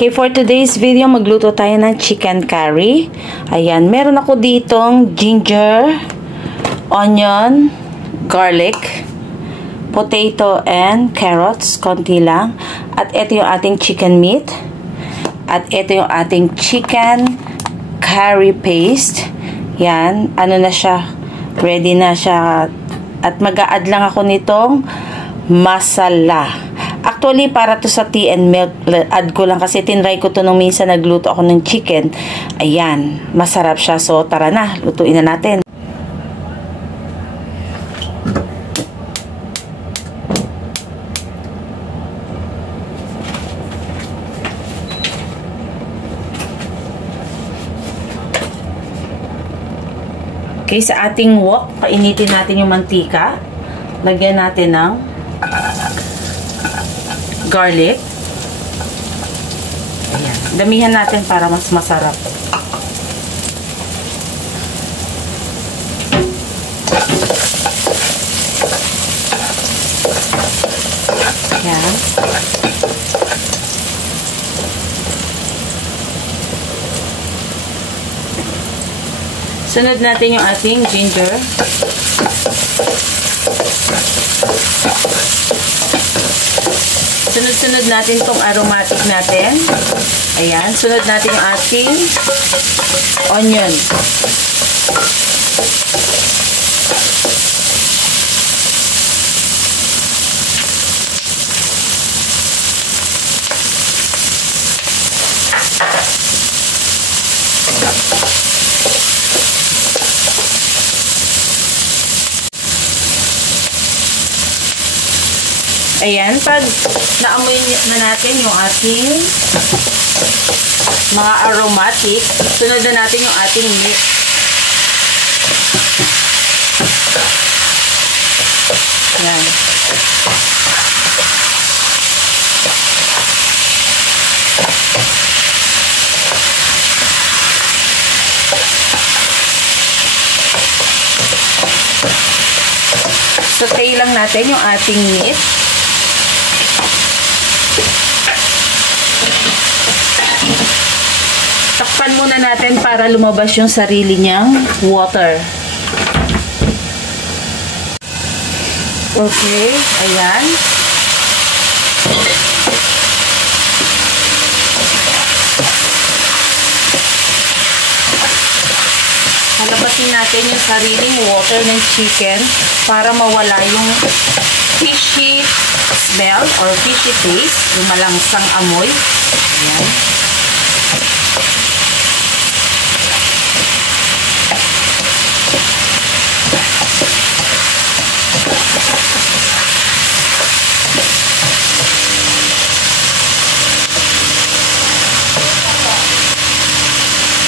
Okay, for today's video, magluto tayo ng chicken curry. Ayan, meron ako ditong ginger, onion, garlic, potato, and carrots. Konti lang. At ito yung ating chicken meat. At ito yung ating chicken curry paste. Yan, ano na siya. Ready na siya. At mag-a-add lang ako nitong masala. Actually, para to sa tea and milk, add ko lang kasi tinry ko to nung minsan nagluto ako ng chicken. Ayan, masarap siya. So, tara na, lutuin na natin. Okay, sa ating wok, painitin natin yung mantika. Lagyan natin ng garlic. Ayan. Damihan natin para mas masarap. Ayan. Sunod natin yung ating ginger. Sunod-sunod natin itong aromatic natin. Ayan. Sunod natin yung ating onion. Ayan, pag naamoy na natin yung ating mga aromatic, sunod na natin yung ating meat. Ayan. Saute lang natin yung ating meat. Takpan muna natin para lumabas yung sarili niyang water. Okay, ayan. Halabasin natin yung sariling water ng chicken para mawala yung fishy smell or fishy taste, yung malangsang amoy. Ayan.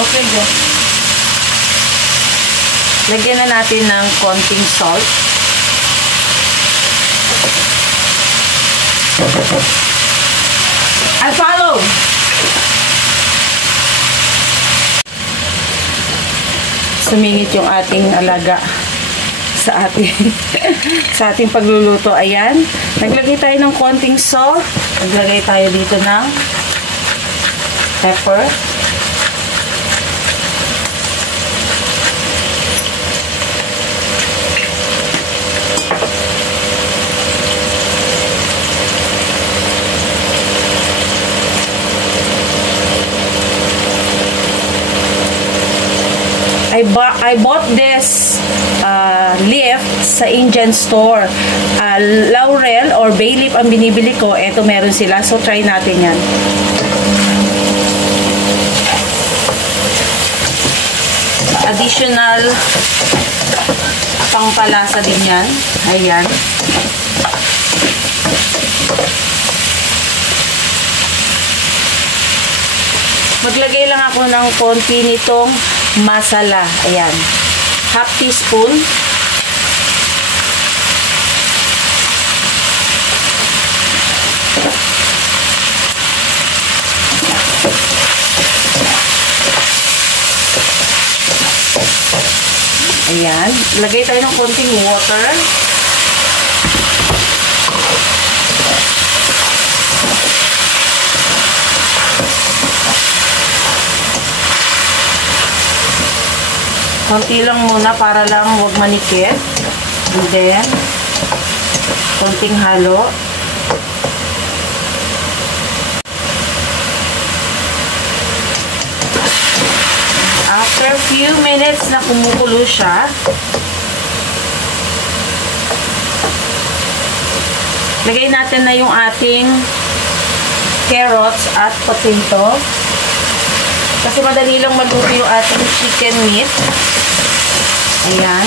Okay, go. Lagyan na natin ng konting salt. I follow! Sumingit yung ating alaga sa ating pagluluto. Ayan. Naglagay tayo ng konting salt. Naglagay tayo dito ng pepper. I bought this leaf sa Indian store. Laurel or bay leaf ang binibili ko. Eto meron sila. So, try natin yan. Additional pangpalasa din yan. Ayan. Maglagay lang ako ng konti nitong masala. Ayan. Half teaspoon. Ayan. Lagay tayo ng konting water. Konti lang muna para lang huwag manikit. And then, konting halo. After a few minutes na kumukulo siya, lagay natin na yung ating carrots at potato. Kasi madali lang maluto yung ating chicken meat. Ayan.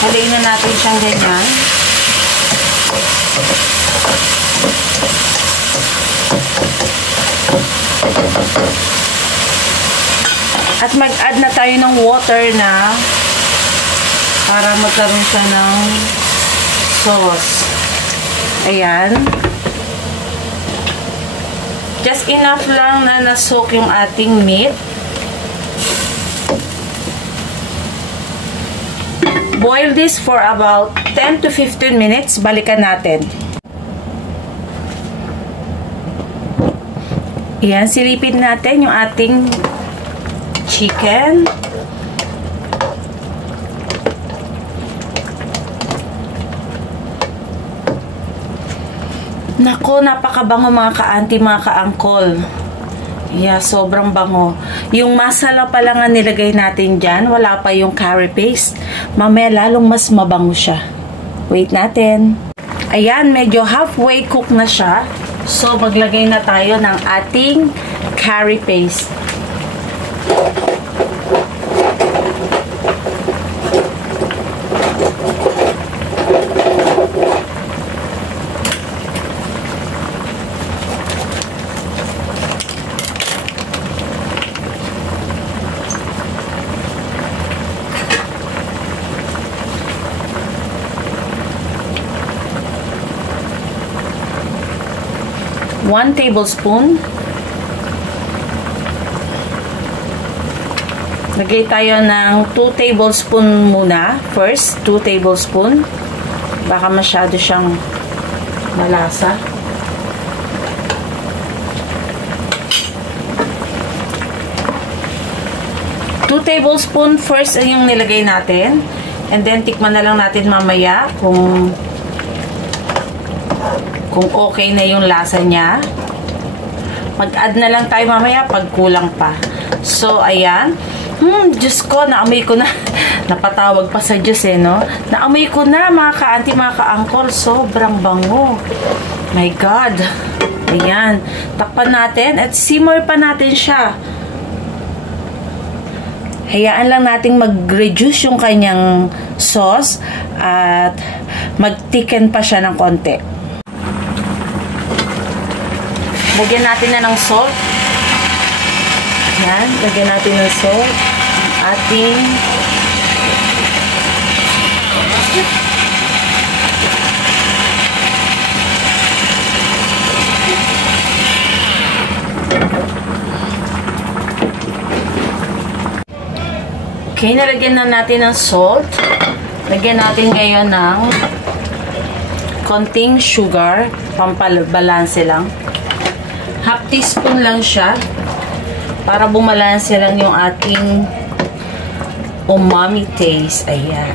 Halayin na natin siyang ganyan. At mag-add na tayo ng water na para magkaroon siya ng sauce. Ayan. Just enough lang na na-soak yung ating meat. Boil this for about 10 to 15 minutes. Balikan natin. Ayan, silipin natin yung ating chicken. Nako, napakabango mga ka-auntie, mga ka-angkol. Yeah, sobrang bango. Yung masala pa lang ang nilagay natin dyan, wala pa yung curry paste. Mamaya lalong mas mabango siya. Wait natin. Ayan, medyo halfway cook na siya. So, maglagay na tayo ng ating curry paste. One tablespoon. Lagay tayo ng 2 tablespoon muna. First, 2 tablespoon. Baka masyado siyang malasa. Two tablespoon first ay yung nilagay natin. And then, tikman na lang natin mamaya kung okay na yung lasa niya. Mag-add na lang tayo mamaya pag kulang pa. So, ayan. Diyos ko, naamoy ko na. Napatawag pa sa Diyos no? Naamoy ko na, mga ka-auntie, mga ka-angkol. Sobrang bango. My God. Ayan. Takpan natin at simmer pa natin siya. Hayaan lang natin mag-reduce yung kanyang sauce at mag-thicken pa siya ng konti. Lagyan natin na ng salt. Yan, lagyan natin ng salt. Ang ating okay, nalagyan na natin ng salt. Lagyan natin ngayon ng konting sugar. Pampabalanse lang. Half teaspoon lang siya para bumalanse lang yung ating umami taste. Ayan.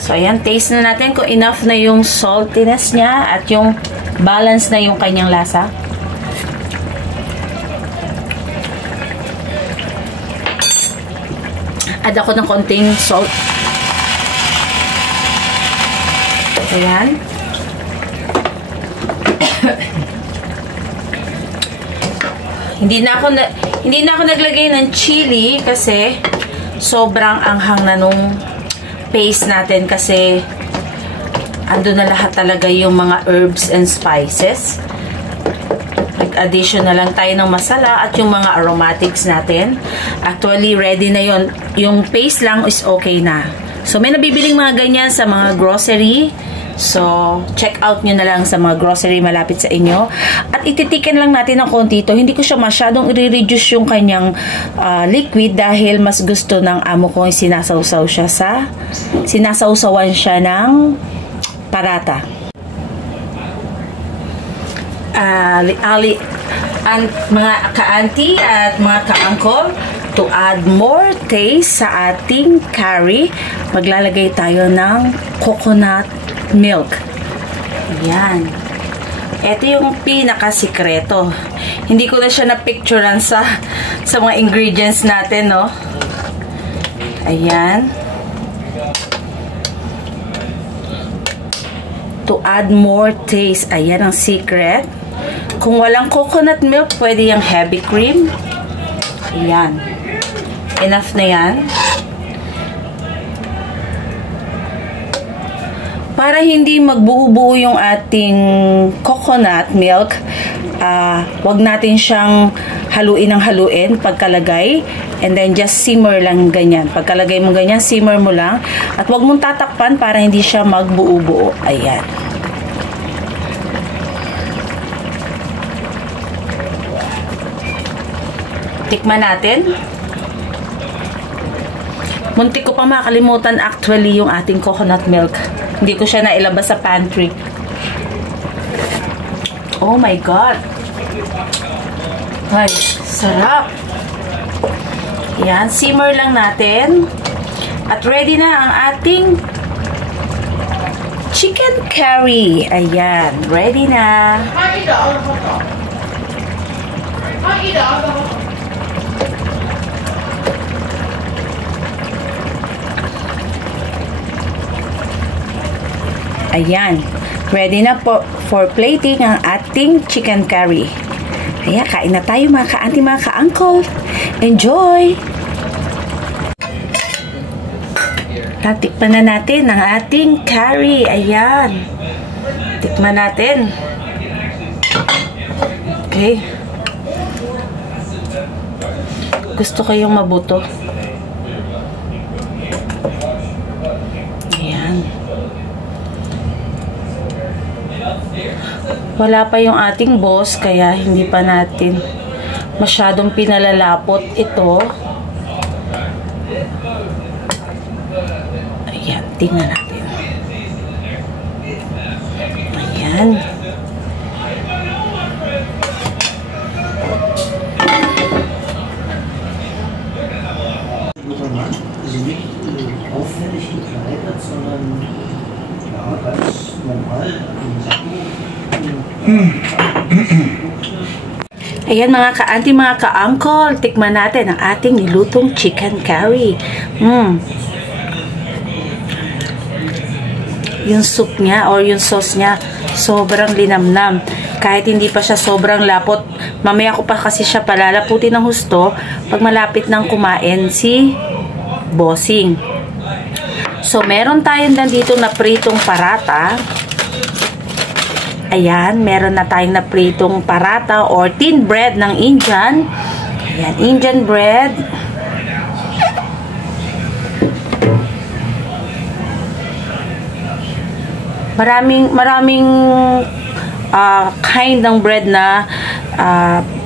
So, ayan. Taste na natin kung enough na yung saltiness niya at yung balance na yung kanyang lasa. Add ako ng konting salt. Ayan. Hindi na ako naglagay ng chili kasi sobrang anghang na nung paste natin kasi ando na lahat talaga yung mga herbs and spices. Nag-addition na lang tayo ng masala at yung mga aromatics natin. Actually, ready na yon. Yung paste lang is okay na. So, may nabibiling mga ganyan sa mga grocery So, check out nyo na lang sa mga grocery malapit sa inyo. At ititikin lang natin ng konti ito. Hindi ko siya masyadong i-reduce yung kanyang liquid dahil mas gusto ng amo ko yung sinasawsaw siya sinasawsawan siya ng parata. Mga ka-auntie at mga ka-uncle, to add more taste sa ating curry, maglalagay tayo ng coconut milk. Ayan. Ito yung pinaka-sikreto. Hindi ko na siya na-picturean sa mga ingredients natin, no? Ayan. To add more taste. Ayan ang secret. Kung walang coconut milk, pwede yung heavy cream. Ayan. Enough na yan. Para hindi magbuo-buo yung ating coconut milk, wag natin siyang haluin ng haluin pagkalagay. And then just simmer lang ganyan. Pagkalagay mo ganyan, simmer mo lang. At wag mong tatakpan para hindi siya magbuo-buo. Ayan. Tikman natin. Muntik ko pa makalimutan actually yung ating coconut milk. Hindi ko siya nailabas sa pantry. Oh my God! Ay, sarap! Yan, simmer lang natin. At ready na ang ating chicken curry. Ayan, ready na. Ayan. Ready na for plating ang ating chicken curry. Ayan, kain na tayo mga ka-auntie, mga ka-uncle. Enjoy! Tatikman na natin ang ating curry. Ayan. Tikman natin. Okay. Gusto ko yung mabuto. Ayan. Wala pa yung ating boss, kaya hindi pa natin masyadong pinalalapot ito. Ayan, tingnan natin. Ayan. Aufwendig gekleidet, sondern ja, ganz normal. Ayan mga ka-auntie, mga ka-uncle, tikman natin ang ating nilutong chicken curry. Yung soup niya or yung sauce niya, sobrang linamnam. Kahit hindi pa siya sobrang lapot, mamaya ko pa kasi siya palalaputin ng husto pag malapit ng kumain si bossing. So, meron tayong nandito na pritong parata. Ayan, meron na tayong na pritong parata or thin bread ng Indian. Ayan, Indian bread. Maraming kind ng bread na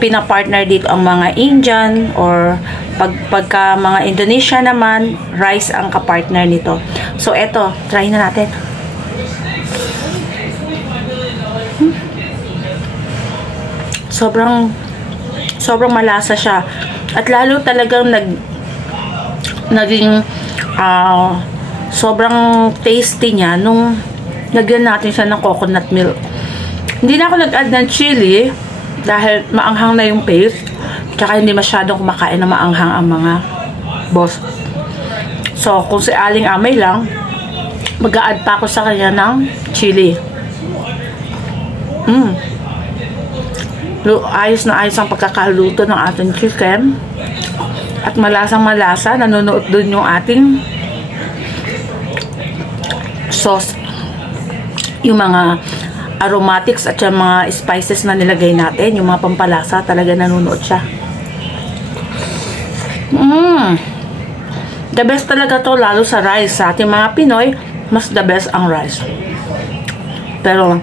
pinapartner dito ang mga Indian or pagka mga Indonesia naman, rice ang kapartner nito. So, eto, try na natin. Sobrang malasa siya. At lalo talagang naging sobrang tasty niya nung lagyan natin siya ng coconut milk. Hindi na ako nag-add ng chili dahil maanghang na yung paste. Tsaka hindi masyadong kumakain na maanghang ang mga boss. So, kung si Aling Amay lang, mag-a-add pa ako sa kanya ng chili. Ayos na ayos ang pagkakaluto ng ating chicken. At malasang malasa. Nanonood dun yung ating sauce. Yung mga aromatics at yung mga spices na nilagay natin. Yung mga pampalasa. Talaga nanonood siya. The best talaga to, lalo sa rice. Sa ating mga Pinoy, mas the best ang rice. Pero,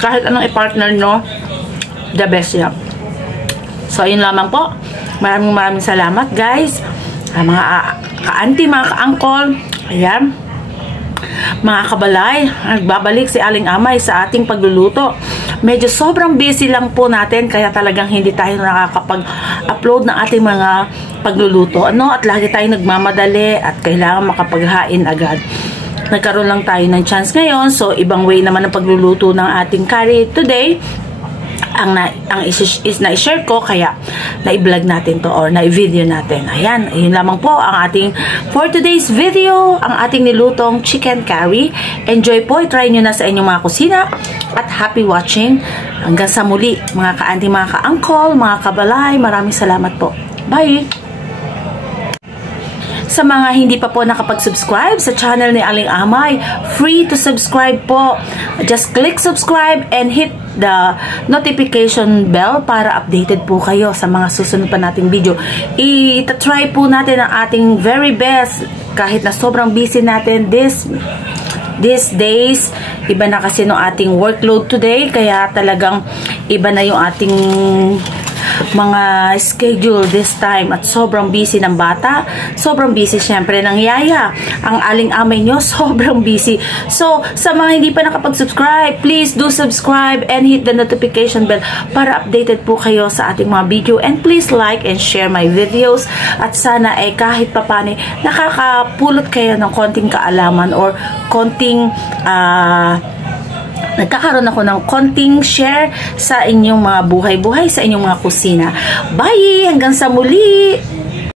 kahit anong i-partner nyo, the best yan. So, yun lamang po. Maraming salamat, guys. Mga ka-auntie, mga ka-uncle. Ayan. Mga kabalay, nagbabalik si Aling Amay sa ating pagluluto. Medyo sobrang busy lang po natin, kaya talagang hindi tayo nakakapag-upload ng ating mga pagluluto. At lagi tayo nagmamadali at kailangan makapaghain agad. Nagkaroon lang tayo ng chance ngayon, so ibang way naman ang pagluluto ng ating curry today. Ang na-share ko, kaya na-vlog natin to or na-video natin. Ayan, yun lamang po ang ating for today's video, ang ating nilutong chicken curry. Enjoy po, try nyo na sa inyong mga kusina at happy watching. Hanggang sa muli, mga ka-auntie, mga ka-uncle, mga kabalay, maraming salamat po. Bye! Sa mga hindi pa po nakapag-subscribe sa channel ni Aling Amay, free to subscribe po. Just click subscribe and hit the notification bell para updated po kayo sa mga susunod pa nating video. I-try po natin ang ating very best kahit na sobrang busy natin these days. Iba na kasi no ating workload today, kaya talagang iba na yung ating mga schedule this time at sobrang busy ng bata, sobrang busy syempre ng yaya, ang Aling Amay nyo sobrang busy. So sa mga hindi pa nakapag-subscribe, please do subscribe and hit the notification bell para updated po kayo sa ating mga video, and please like and share my videos, at sana ay kahit papani nakakapulot kayo ng konting kaalaman or konting nagkakaroon ako ng konting share sa inyong mga buhay-buhay, sa inyong mga kusina. Bye! Hanggang sa muli!